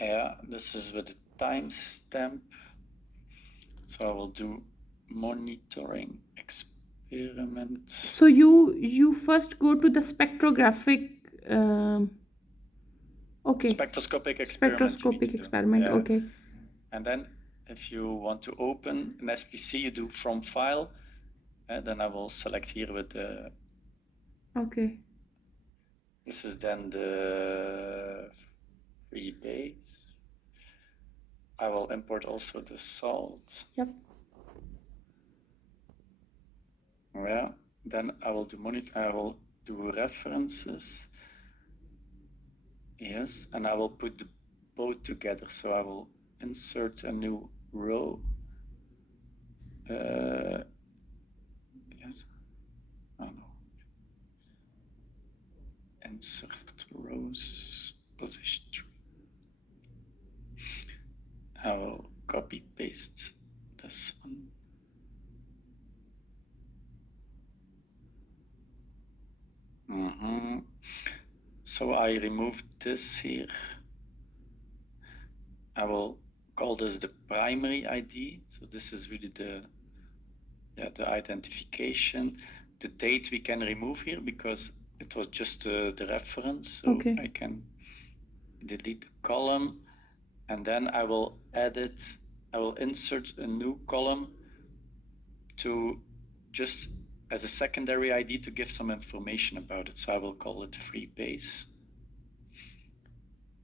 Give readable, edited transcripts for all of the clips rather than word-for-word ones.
Yeah, this is with the timestamp. So I will do monitoring experiment. So you first go to the spectrographic. Okay. Spectroscopic experiment you need to Spectroscopic do. experiment. Yeah. Okay. And then if you want to open an SPC, you do from file. And then I will select here with the. Okay. This is then the free base. I will import also the salt. Yep. Yeah. Then I will do I will do references. Yes, and I will put the both together. So I will insert a new row. Yes. Oh no. Insert rows position 3. I will copy paste this one. So I removed this here. I will call this the primary ID. So this is really the identification. The date we can remove here because it was just the reference. So Okay. I can delete the column, and then I will insert a new column to just as a secondary ID to give some information about it. So I will call it free base.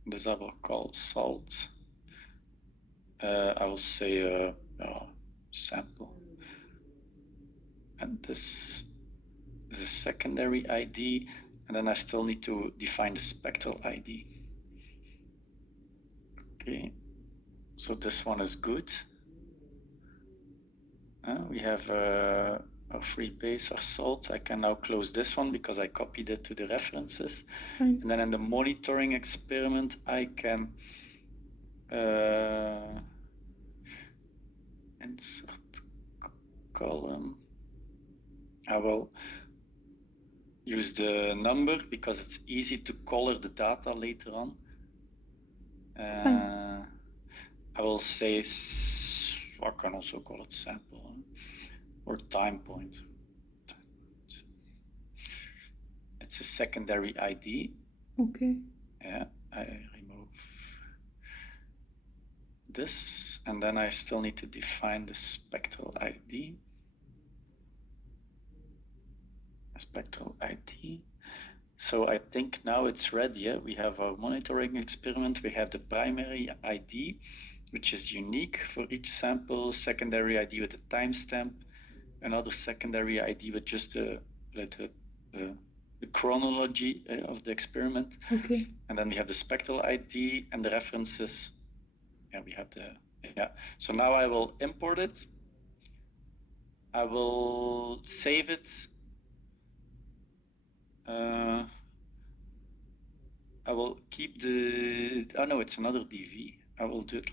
This I will call salt. I will say sample. And this is a secondary ID, and then I still need to define the spectral ID. Okay, so this one is good. We have our free base, our salt. I can now close this one because I copied it to the references. Fine. And then in the monitoring experiment, I can insert column. I will use the number because it's easy to color the data later on. Fine. I will say, I can also call it sample or time point. It's a secondary ID. Okay. Yeah, I remove this, and then I still need to define the spectral ID. Spectral ID. So I think now it's ready. Yeah? We have our monitoring experiment. We have the primary ID, which is unique for each sample, secondary ID with a timestamp, another secondary ID with just the chronology of the experiment. Okay. And then we have the spectral ID and the references. And we have so now I will import it. I will save it. I will keep the, oh no, it's another DV. I will do it.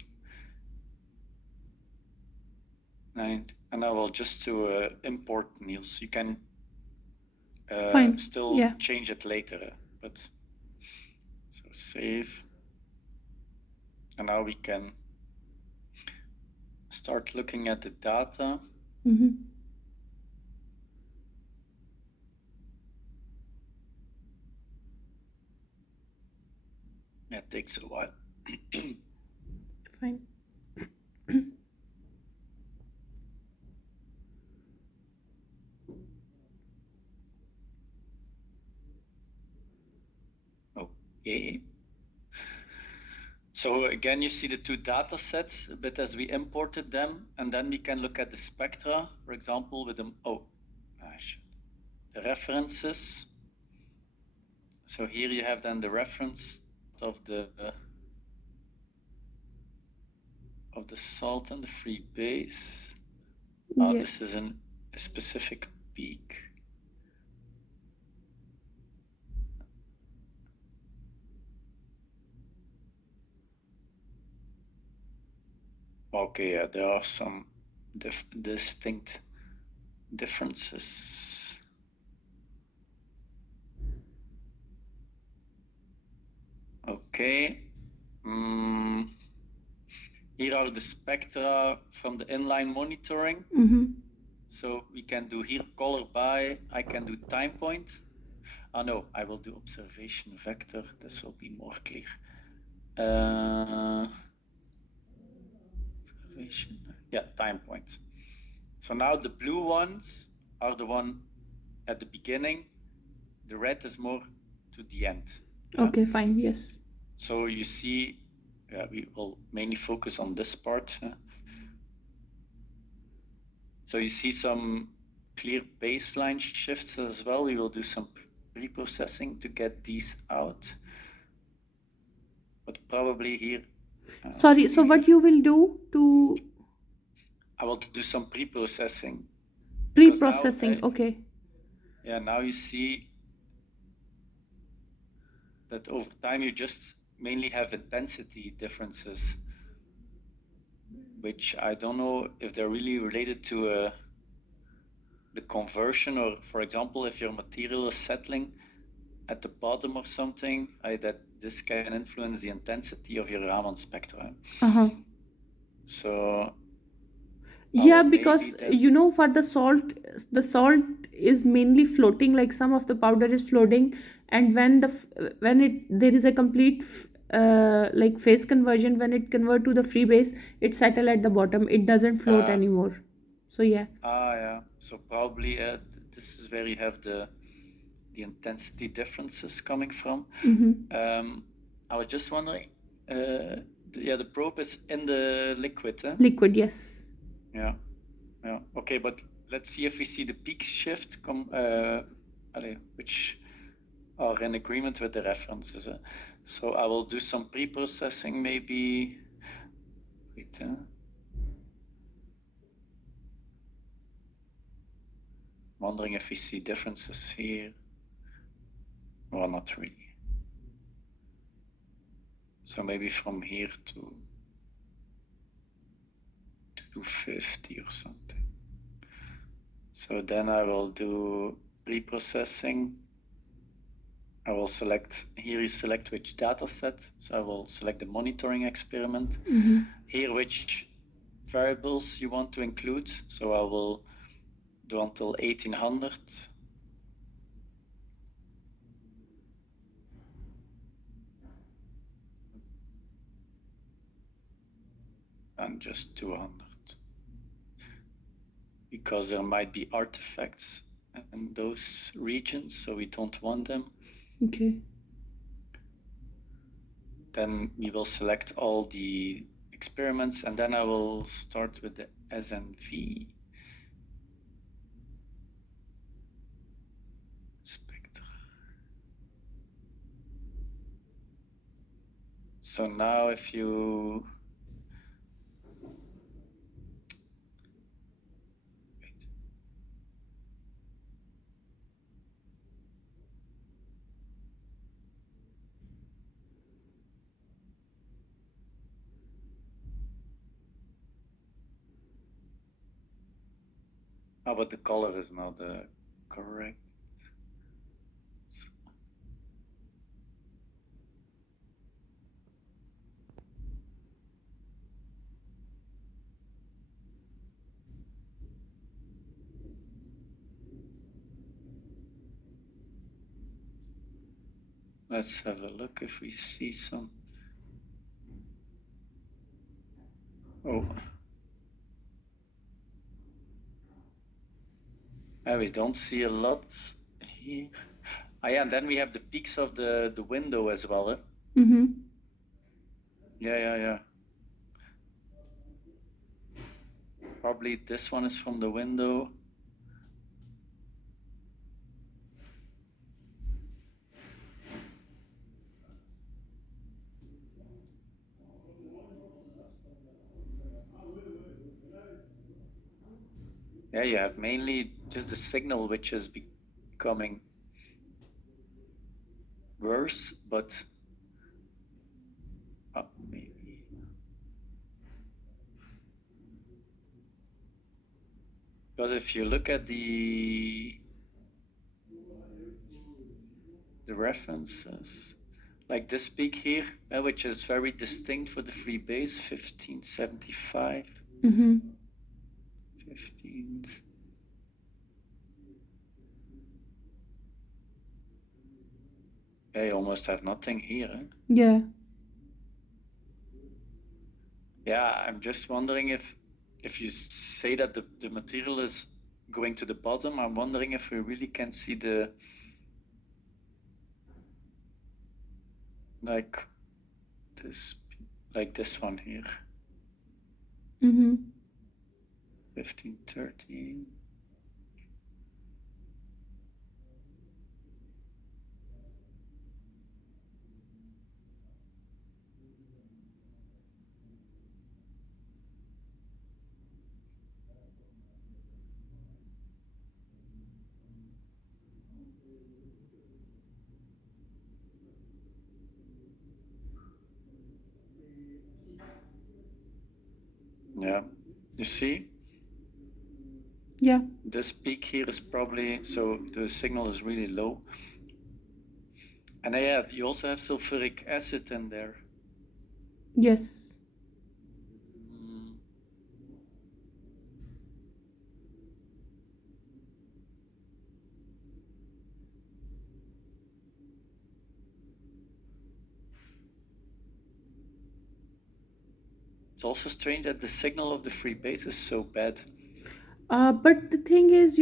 And I will just do import Niels. You can Fine. still change it later, but so save. And now we can start looking at the data. It takes a while. Fine. Okay. So again, you see the two data sets, but as we imported them, and then we can look at the spectra, for example, with them. The references. So here you have then the reference of the salt and the free base. Oh, this is a specific peak. Okay, yeah, there are some distinct differences. Okay, Here are the spectra from the inline monitoring. Mm-hmm. So we can do here color by, I can do time point. Oh no, I will do observation vector. This will be more clear. Observation, yeah, time point. So now the blue ones are the one at the beginning. The red is more to the end. Okay, fine. Yes. So you see, we will mainly focus on this part. So you see some clear baseline shifts as well. We will do some pre-processing to get these out. But probably here. Sorry, so what you will do to I will do some pre-processing. pre-processing? Okay. Yeah, now you see that over time you just mainly have intensity differences, which I don't know if they're really related to the conversion, or for example, if your material is settling at the bottom or something, that this can influence the intensity of your Raman spectra. So yeah, because for the salt is mainly floating, like some of the powder is floating, and when there is a complete like phase conversion, when it convert to the free base, it settle at the bottom, it doesn't float anymore. So yeah. Yeah, so probably this is where you have the intensity differences coming from. I was just wondering, the probe is in the liquid, eh? Liquid, yes. Yeah. Okay, but let's see if we see the peak shift which are in agreement with the references. So I will do some pre-processing maybe. Wait, wondering if we see differences here. Well, not really. So maybe from here to 250 or something. So then I will do pre-processing. I will select, here you select which data set. So I will select the monitoring experiment. Here which variables you want to include. So I will do until 1800. And just 200. Because there might be artifacts in those regions, so we don't want them. Okay. Then we will select all the experiments, and then I will start with the SNV spectra. So now if you but the color is not correct. Let's have a look if we see some. Oh. We don't see a lot here. Yeah, and then we have the peaks of the window as well. Yeah. Probably this one is from the window. Yeah, you have mainly just the signal which is becoming worse, but maybe. But if you look at the references, like this peak here, which is very distinct for the free base, 1575. 15. You almost have nothing here. Yeah. Yeah, I'm just wondering if you say that the material is going to the bottom, I'm wondering if we really can see the like this one here. 1513. Yeah, you see, Yeah. this peak here is probably, so the signal is really low. And yeah, you also have sulfuric acid in there. Yes. It's also strange that the signal of the free base is so bad. But the thing is,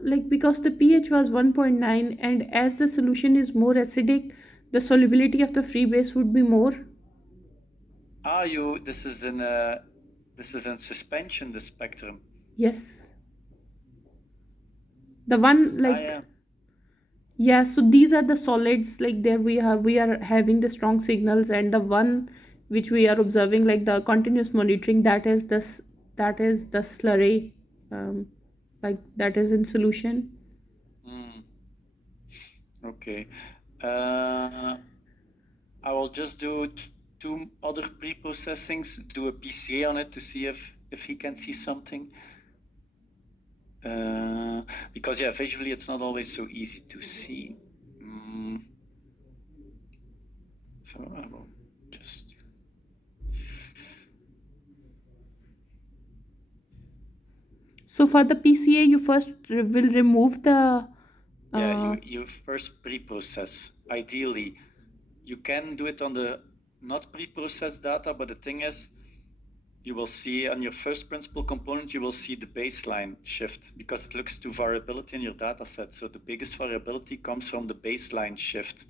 like because the pH was 1.9, and as the solution is more acidic, the solubility of the free base would be more. This is in suspension, the spectrum. Yes. The one like Yeah. yeah, so these are the solids, like there we are having the strong signals, and the one which we are observing, like the continuous monitoring, that is the slurry, um, like that is in solution. Okay. I will just do two other pre-processings, do a PCA on it to see if he can see something. Because yeah, visually it's not always so easy to see. So I will just. So for the PCA, you first will remove the Yeah, you first pre-process. Ideally, you can do it on the not pre-processed data, but the thing is, you will see on your first principal component, you will see the baseline shift because it looks to variability in your data set. So the biggest variability comes from the baseline shift.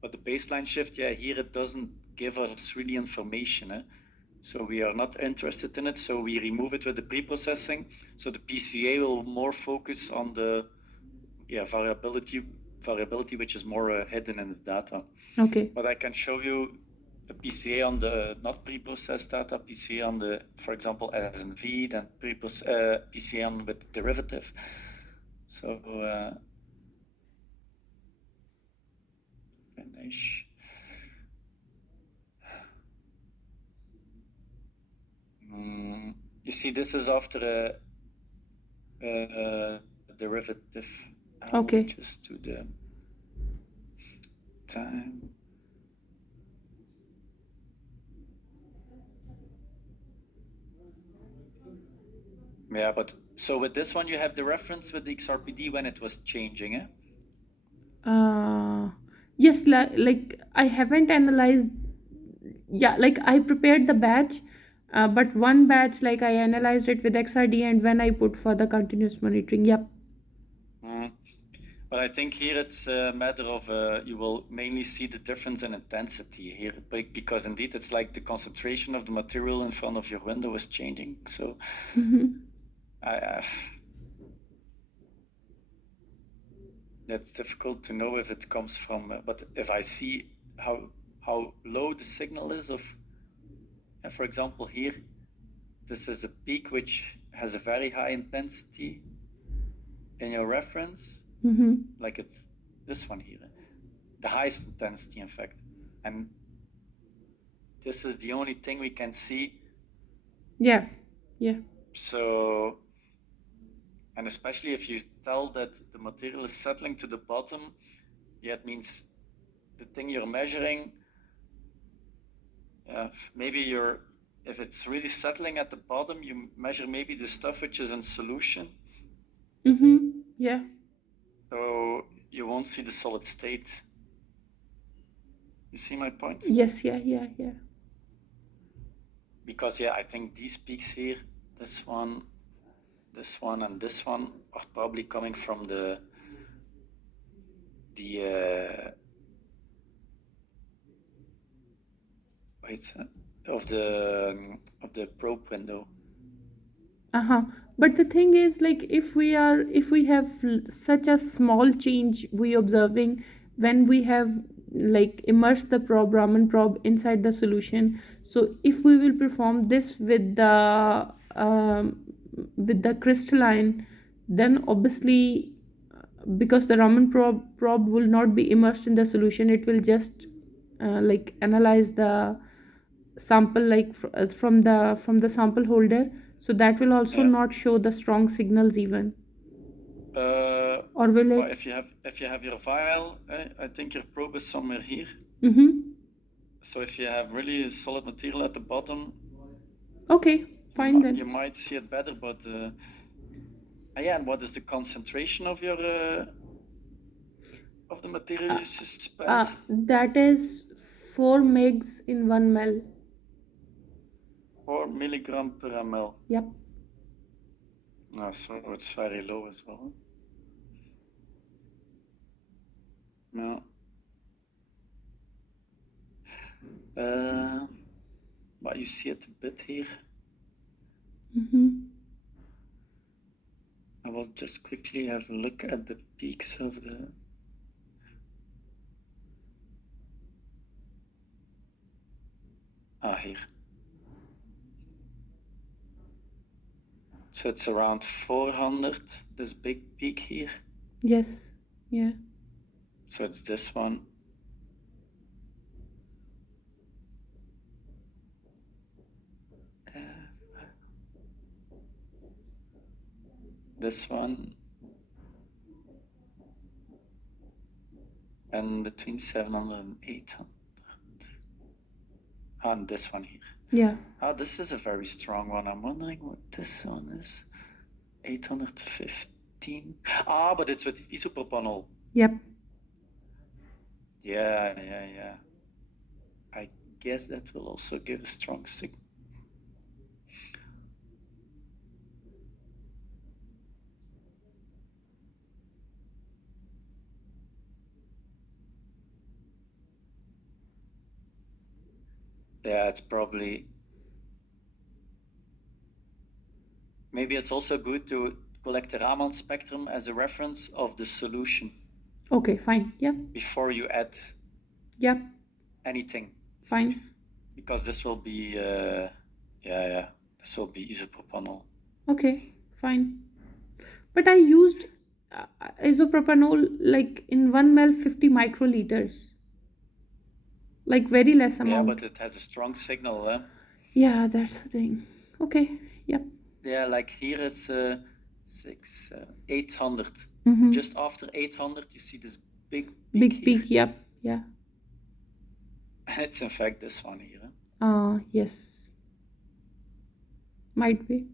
But the baseline shift, yeah, here it doesn't give us really information. So we are not interested in it. So we remove it with the pre-processing. So the PCA will more focus on the variability which is more hidden in the data. Okay. But I can show you a PCA on the not pre-processed data, PCA on the, for example, SNV, then PCA on with derivative. So finish. You see, this is after a derivative. I will Okay. just do the time. Yeah, but so with this one, you have the reference with the XRPD when it was changing, eh? Yes, like I haven't analyzed. Yeah, like I prepared the batch, but one batch, like I analyzed it with XRD, and when I put for the continuous monitoring. Yep. But I think here it's a matter of you will mainly see the difference in intensity here, because indeed it's like the concentration of the material in front of your window is changing. So that's difficult to know if it comes from. But if I see how low the signal is of, for example, here, this is a peak which has a very high intensity in your reference, like it's this one here, the highest intensity, in fact, and this is the only thing we can see. Yeah. Yeah. So, and especially if you tell that the material is settling to the bottom, yeah, it means the thing you're measuring, maybe if it's really settling at the bottom, you measure maybe the stuff which is in solution. Yeah. So you won't see the solid state. You see my point? Yes. Yeah. Because I think these peaks here, this one, and this one are probably coming from the of the probe window. But the thing is, like, if we have such a small change we observing when we have like immersed the Raman probe inside the solution, so if we will perform this with the crystalline, then obviously, because the Raman probe will not be immersed in the solution, it will just like analyze the sample, like from the sample holder, so that will also not show the strong signals even. Or will it? If you have your vial, I think your probe is somewhere here. So if you have really solid material at the bottom, okay, fine then. You might see it better, but and what is the concentration of your of the material you suspend? That is 4 megs in 1 ml. 4 milligram per ml. Yep. So it's very low as well. No. But you see it a bit here. I will just quickly have a look at the peaks of the. Here. So it's around 400, this big peak here. Yes. Yeah. So it's this one. This one. And between 700 and 800. And this one here. Yeah. This is a very strong one. I'm wondering what this one is. 815. But it's with isopropanol. Yep. Yeah. I guess that will also give a strong signal. Yeah, it's probably. Maybe it's also good to collect the Raman spectrum as a reference of the solution. Okay, fine. Yeah. Before you add. Yep. Anything. Fine. Because this will be. This will be isopropanol. Okay, fine. But I used isopropanol like in 1 ml 50 microliters. Like very less amount. Yeah, but it has a strong signal, eh? Yeah, that's the thing. Okay, yep. Yeah, like here it's 800. Just after 800, you see this big peak. Yep, yeah. It's in fact this one here. Yes. Might be.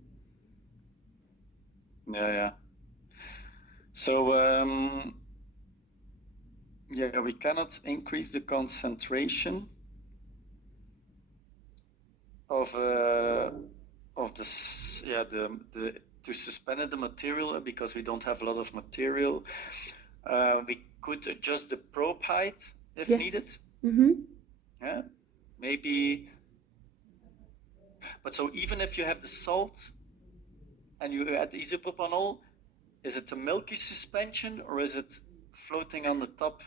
Yeah. So we cannot increase the concentration of this the to suspend the material because we don't have a lot of material. We could adjust the probe height if needed. Yeah, maybe. But so even if you have the salt and you add the isopropanol, is it a milky suspension or is it floating on the top?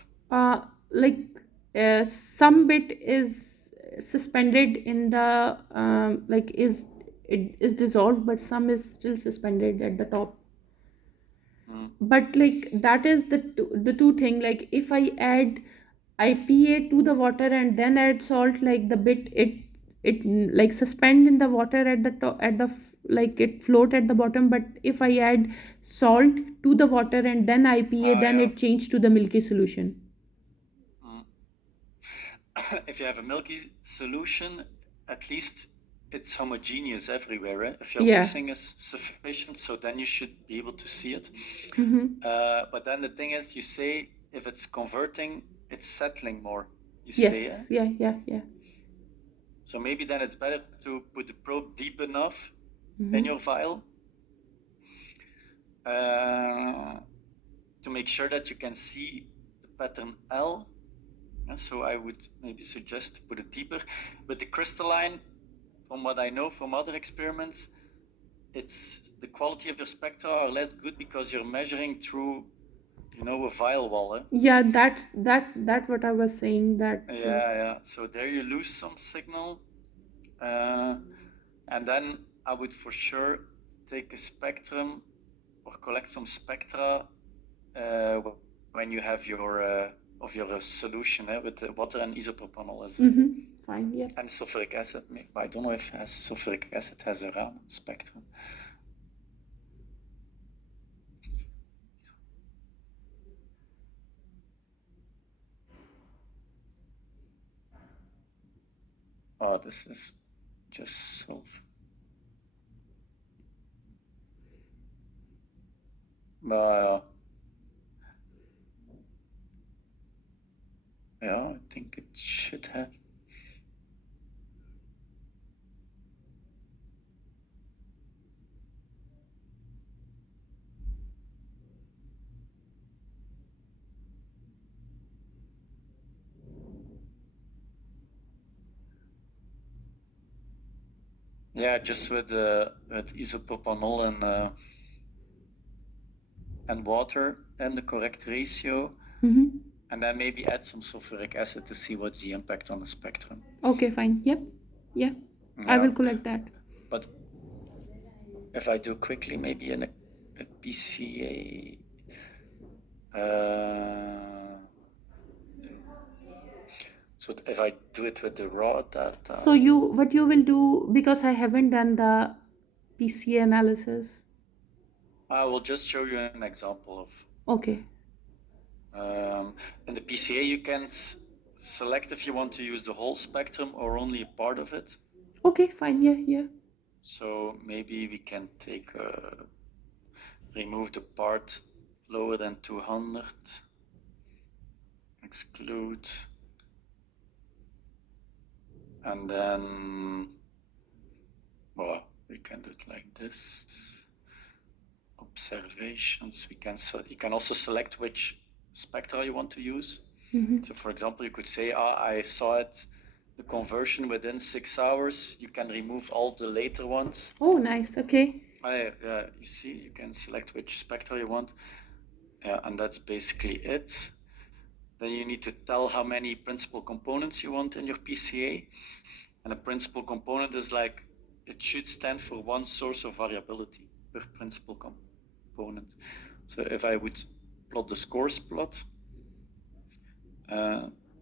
Some bit is suspended in the it is dissolved, but some is still suspended at the top. But like that is the two thing. Like if I add IPA to the water and then add salt, like the bit it like suspend in the water at the top, like it float at the bottom. But if I add salt to the water and then IPA, then it changed to the milky solution. if you have a milky solution, at least it's homogeneous everywhere. Eh? If your mixing is sufficient, so then you should be able to see it. But then the thing is, you say if it's converting, it's settling more. You say, eh? Yeah. So maybe then it's better to put the probe deep enough in your vial to make sure that you can see the pattern L. So I would maybe suggest to put it deeper. But the crystalline, from what I know from other experiments, it's the quality of your spectra are less good because you're measuring through, a vial wall. Eh? Yeah, that's what I was saying. That yeah. So there you lose some signal, and then I would for sure take a spectrum or collect some spectra when you have your of your solution with the water and isopropanol as well. Fine, yeah. And sulfuric acid. I don't know if sulfuric acid has a Raman spectrum. Oh, this is just sulfur. Yeah, I think it should have. Yeah, just with isopropanol and water and the correct ratio, and then maybe add some sulfuric acid to see what's the impact on the spectrum. Okay, fine. Yep. Yeah. I will collect that. But if I do quickly, maybe in a PCA. So if I do it with the raw data. So what you will do, because I haven't done the PCA analysis. I will just show you an example of. Okay. In the PCA, you can select if you want to use the whole spectrum or only a part of it. Okay, fine. Yeah. So maybe we can take remove the part lower than 200, exclude, and then, well, we can do it like this. Observations. You can also select which spectra you want to use. So, for example, you could say, I saw it, the conversion within 6 hours. You can remove all the later ones. Oh, nice. Okay. You see, you can select which spectra you want. And that's basically it. Then you need to tell how many principal components you want in your PCA. And a principal component is like, it should stand for one source of variability per principal component. So if I would plot the scores plot,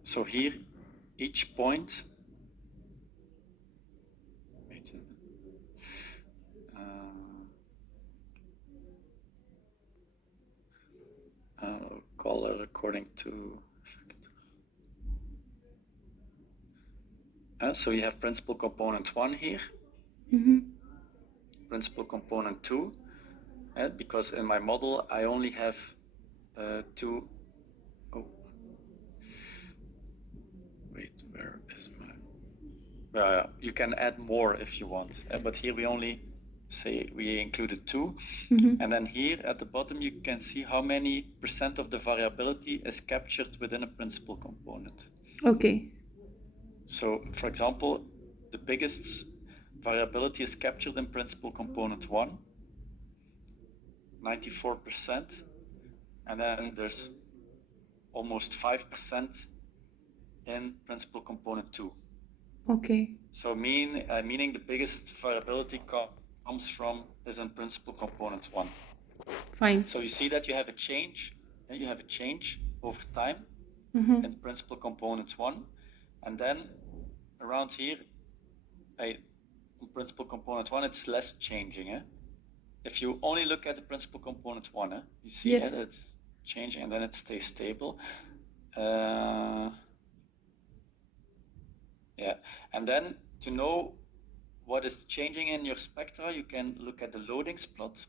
so here, each point, color according to. So you have principal component 1 here, principal component 2, because in my model I only have 2. Oh, wait, where is my? You can add more if you want, but here we only say we included 2, and then here at the bottom you can see how many % of the variability is captured within a principal component. Okay. So, for example, the biggest variability is captured in principal component 1, 94%, and then there's almost 5% in principal component 2. Okay. So meaning the biggest variability comes from is in principal component 1. Fine. So you see that you have a change over time in principal component 1, and then around here, in principal component 1, it's less changing. If you only look at the principal component 1, you see that it's changing and then it stays stable. Yeah, and then to know what is changing in your spectra, you can look at the loadings plot.